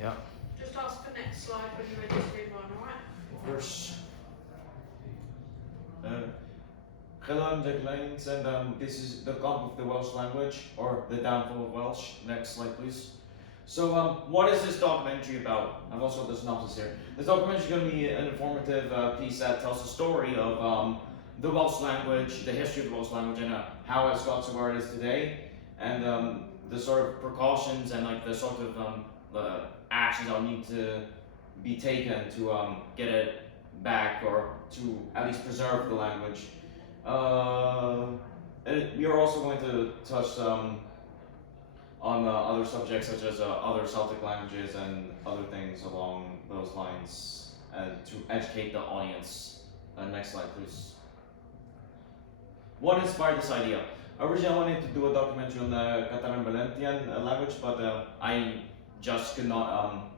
Yeah. Just ask for next slide when you're ready to move on, alright? Of course. Hello, I'm Jack Lanings, and this is the Camp of the Welsh language, or the Downfall of Welsh. Next slide, please. So, what is this documentary about? I've also got the synopsis here. This documentary is going to be an informative piece that tells the story of the Welsh language, the history of the Welsh language, and how it's got to where it is today, and the sort of precautions and like the sort of the actions that need to be taken to get it back or to at least preserve the language. And we are also going to touch on other subjects such as other Celtic languages and other things along those lines, and to educate the audience. Next slide, please. What inspired this idea? Originally, I wanted to do a documentary on the Catalan-Valencian language, but I just could not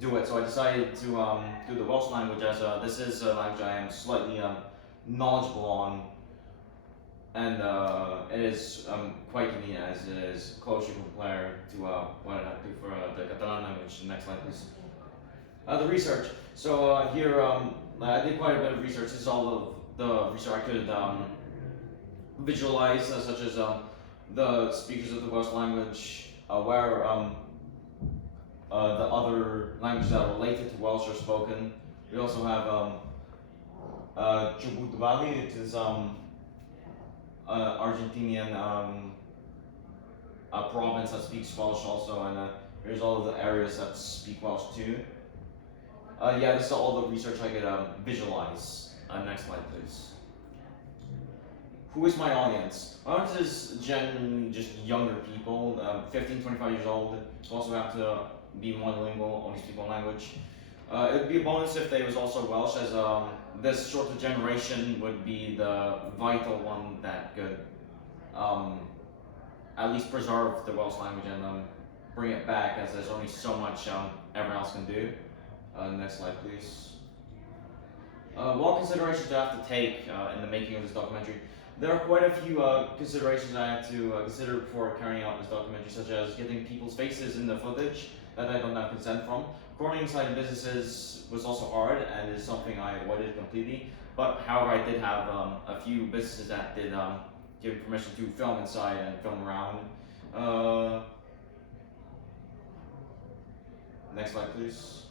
do it. So I decided to do the Welsh language, as this is a language I am slightly knowledgeable on, and it is quite convenient as it is closely compared to what I have to do for the Catalan language. Next slide, please. The research. So here I did quite a bit of research. This is all of the research I could visualize, such as the speakers of the Welsh language, where the other languages that are related to Welsh are spoken. We also have Chubut Valley, it is Argentinian province that speaks Welsh also, and here's all of the areas that speak Welsh too. Yeah, this is all the research I could visualize. Next slide, please. Who is my audience? My audience is generally just younger people, 15, 25 years old. You also have to be monolingual, only speak one language. It would be a bonus if they was also Welsh, as this sort of generation would be the vital one that could at least preserve the Welsh language and bring it back, as there's only so much everyone else can do. Next slide, please. What considerations do I have to take in the making of this documentary? There are quite a few considerations I had to consider before carrying out this documentary, such as getting people's faces in the footage that I don't have consent from. Recording inside businesses was also hard and is something I avoided completely. But however, I did have a few businesses that did give permission to film inside and film around. Next slide, please.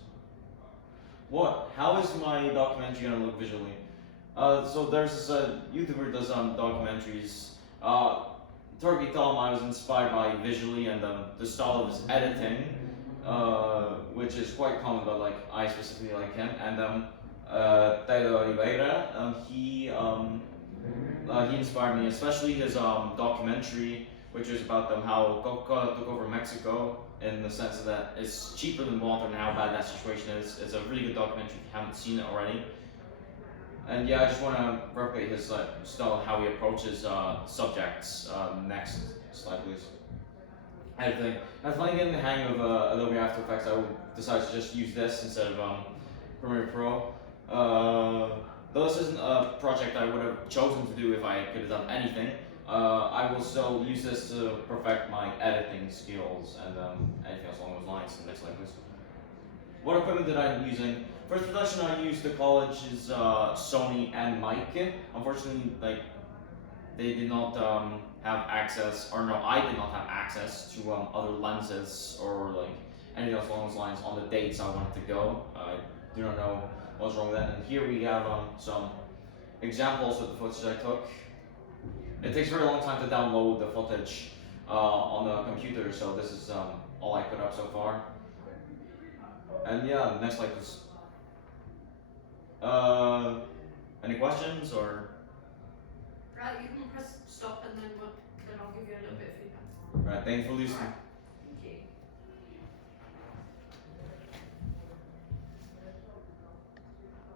How is my documentary gonna look visually? So there's this YouTuber who does documentaries. Turkey Tom, I was inspired by visually and the style of his editing, which is quite common, but like I specifically like him. And Taylor Oliveira, he inspired me, especially his documentary, which is about how Coca-Cola took over Mexico, in the sense that it's cheaper than water and how bad that situation is. It's a really good documentary if you haven't seen it already. And yeah, I just want to replicate his style, how he approaches subjects. Next slide, please. Editing. After finally getting the hang of Adobe After Effects, I decided to just use this instead of Premiere Pro. Though this isn't a project I would have chosen to do if I could have done anything, I will still use this to perfect my editing skills and anything else along those lines. Next slide, please. What equipment did I using? For production, I used the college's Sony and mic. Unfortunately, like they did not have access, or no, I did not have access to other lenses or like anything else along those lines on the dates I wanted to go. I do not know what's wrong with that. And here we have some examples of the footage I took. It takes a very long time to download the footage on the computer, so this is all I put up so far. And yeah, next slide please. Any questions or? Right, you can press stop and then I'll give you a little bit of feedback. Right, thanks for listening. Thank you.